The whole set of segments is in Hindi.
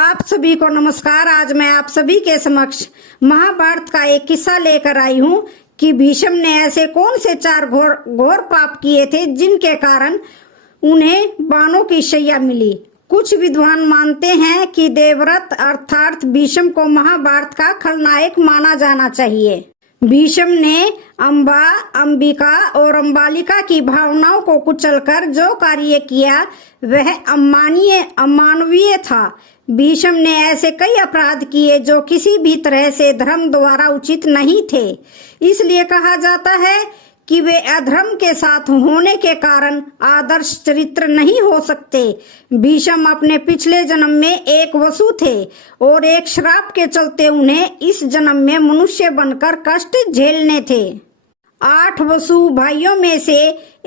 आप सभी को नमस्कार। आज मैं आप सभी के समक्ष महाभारत का एक किस्सा लेकर आई हूँ कि भीष्म ने ऐसे कौन से चार घोर पाप किए थे जिनके कारण उन्हें बाणों की शैया मिली। कुछ विद्वान मानते हैं कि देवव्रत अर्थात भीष्म को महाभारत का खलनायक माना जाना चाहिए। भीष्म ने अंबा, अंबिका और अंबालिका की भावनाओं को कुचलकर जो कार्य किया वह अमानवीय था। भीष्म ने ऐसे कई अपराध किए जो किसी भी तरह से धर्म द्वारा उचित नहीं थे। इसलिए कहा जाता है कि वे अधर्म के साथ होने के कारण आदर्श चरित्र नहीं हो सकते। भीष्म अपने पिछले जन्म में एक वसु थे और एक श्राप के चलते उन्हें इस जन्म में मनुष्य बनकर कष्ट झेलने थे। 8 वसु भाइयों में से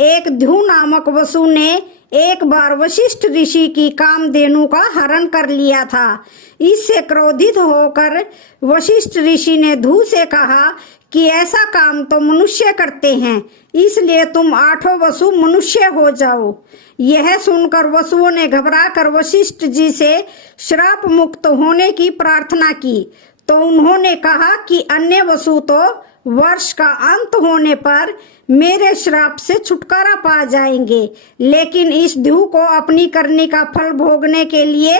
एक ध्रुव नामक वसु ने एक बार वशिष्ठ ऋषि की कामधेनु का हरण कर लिया था। इससे क्रोधित होकर वशिष्ठ ऋषि ने ध्रुव से कहा कि ऐसा काम तो मनुष्य करते हैं, इसलिए तुम 8 वसु मनुष्य हो जाओ। यह सुनकर वसुओं ने घबराकर वशिष्ठ जी से श्राप मुक्त होने की प्रार्थना की, तो उन्होंने कहा कि अन्य वसु तो वर्ष का अंत होने पर मेरे श्राप से छुटकारा पा जाएंगे, लेकिन इस ध्रुव को अपनी करनी का फल भोगने के लिए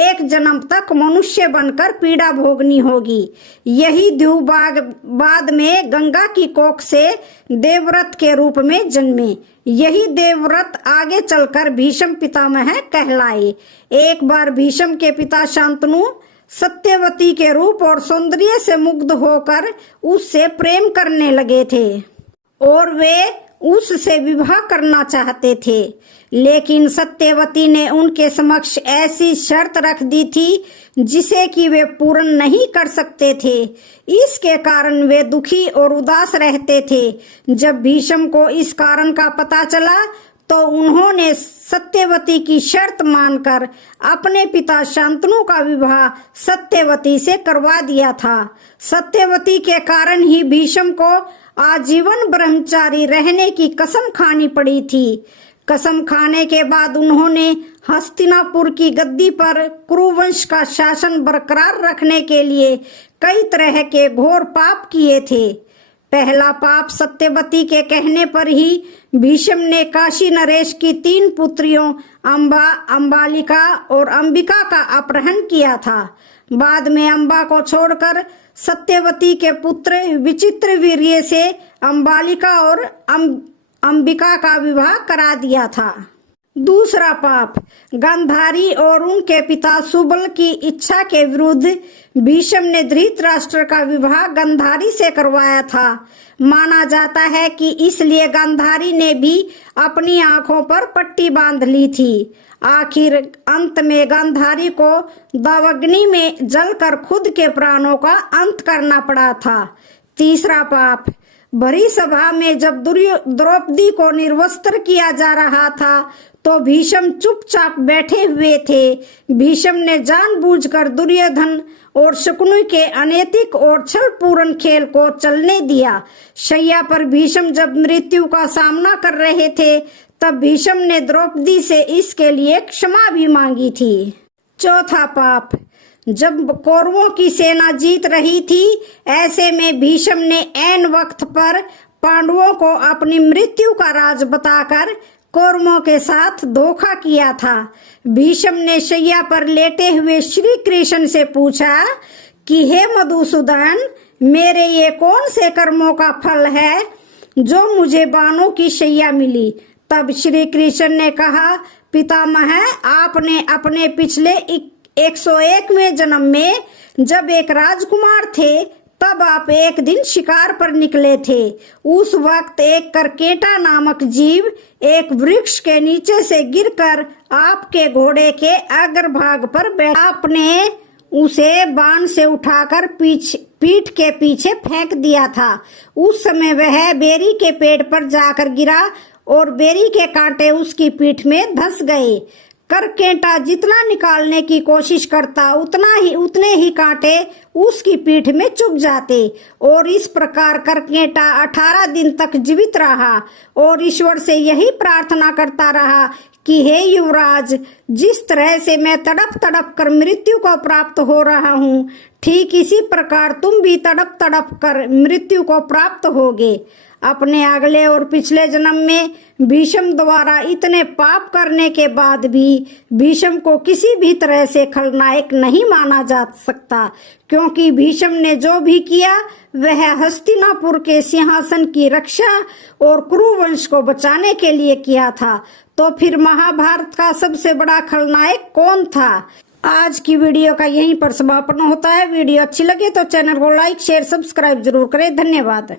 एक जन्म तक मनुष्य बनकर पीड़ा भोगनी होगी। यही ध्रुव बाद में गंगा की कोख से देवव्रत के रूप में जन्मे। यही देवव्रत आगे चलकर भीष्म पितामह कहलाए। एक बार भीष्म के पिता शांतनु सत्यवती के रूप और सौंदर्य से मुग्ध होकर उससे प्रेम करने लगे थे और वे उससे विवाह करना चाहते थे, लेकिन सत्यवती ने उनके समक्ष ऐसी शर्त रख दी थी जिसे कि वे पूर्ण नहीं कर सकते थे। इसके कारण वे दुखी और उदास रहते थे। जब भीष्म को इस कारण का पता चला तो उन्होंने सत्यवती की शर्त मानकर अपने पिता शांतनु का विवाह सत्यवती से करवा दिया था। सत्यवती के कारण ही भीष्म को आजीवन ब्रह्मचारी रहने की कसम खानी पड़ी थी। कसम खाने के बाद उन्होंने हस्तिनापुर की गद्दी पर कुरुवंश का शासन बरकरार रखने के लिए कई तरह के घोर पाप किए थे। पहला पाप, सत्यवती के कहने पर ही भीष्म ने काशी नरेश की 3 पुत्रियों अंबा, अंबालिका और अंबिका का अपहरण किया था। बाद में अंबा को छोड़कर सत्यवती के पुत्र विचित्र वीर्य से अंबालिका और अंबिका का विवाह करा दिया था। दूसरा पाप, गांधारी और उनके पिता सुबल की इच्छा के विरुद्ध भीष्म ने धृतराष्ट्र का विवाह गांधारी से करवाया था। माना जाता है कि इसलिए गांधारी ने भी अपनी आंखों पर पट्टी बांध ली थी। आखिर अंत में गांधारी को दावाग्नि में जलकर खुद के प्राणों का अंत करना पड़ा था। तीसरा पाप, भरी सभा में जब द्रौपदी को निर्वस्त्र किया जा रहा था तो भीष्म चुपचाप बैठे हुए थे। भीष्म ने जानबूझकर दुर्योधन और शकुनि के अनैतिक और छलपूर्ण खेल को चलने दिया। शैया पर भीष्म जब मृत्यु का सामना कर रहे थे तब भीष्म ने द्रौपदी से इसके लिए क्षमा भी मांगी थी। चौथा पाप, जब कौरवों की सेना जीत रही थी ऐसे में भीष्म ने ऐन वक्त पर पांडवों को अपनी मृत्यु का राज बताकर कौरवों के साथ धोखा किया था। भीष्म ने शैया पर लेटे हुए श्री कृष्ण से पूछा कि हे मधुसूदन, मेरे ये कौन से कर्मों का फल है जो मुझे बाणों की शैया मिली। तब श्री कृष्ण ने कहा, पितामह, आपने अपने पिछले 101वें जन्म में जब एक राजकुमार थे तब आप एक दिन शिकार पर निकले थे। उस वक्त एक करकेटा नामक जीव एक वृक्ष के नीचे से गिरकर आपके घोड़े के अग्रभाग पर बैठा। आपने उसे बाण से उठाकर पीठ के पीछे फेंक दिया था। उस समय वह बेरी के पेड़ पर जाकर गिरा और बेरी के कांटे उसकी पीठ में धंस गए। करकेटा जितना निकालने की कोशिश करता उतने ही कांटे उसकी पीठ में चुभ जाते। और इस प्रकार करकेटा 18 दिन तक जीवित रहा और ईश्वर से यही प्रार्थना करता रहा कि हे युवराज, जिस तरह से मैं तड़प तड़प कर मृत्यु को प्राप्त हो रहा हूँ, ठीक इसी प्रकार तुम भी तड़प तड़प कर मृत्यु को प्राप्त होगे। अपने अगले और पिछले जन्म में भीष्म द्वारा इतने पाप करने के बाद भी भीष्म को किसी भी तरह से खलनायक नहीं माना जा सकता, क्योंकि भीष्म ने जो भी किया वह हस्तिनापुर के सिंहासन की रक्षा और कुरुवंश को बचाने के लिए किया था। तो फिर महाभारत का सबसे बड़ा खलनायक कौन था? आज की वीडियो का यहीं पर समापन होता है। वीडियो अच्छी लगे तो चैनल को लाइक शेयर सब्सक्राइब जरूर करें। धन्यवाद।